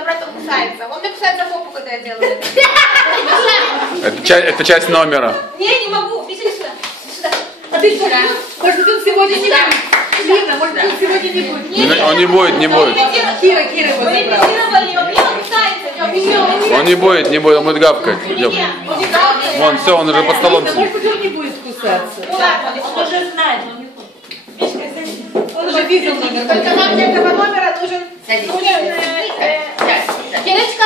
забрать, он кусается. Он мне кусает за попу, когда я делаю это. Это часть номера. Не могу. Иди сюда. Сюда. А ты что? Может быть, он сегодня не будет? Лина, может быть, он сегодня не будет? Он не будет, не будет. Кира его забрала. Он не будет, он будет гавкать. Идем. Вон, все, он уже под столом сидит. Может быть, он не будет кусаться. Он уже знает. Он уже видел номер. Только нам для этого номера нужен... Кирочка,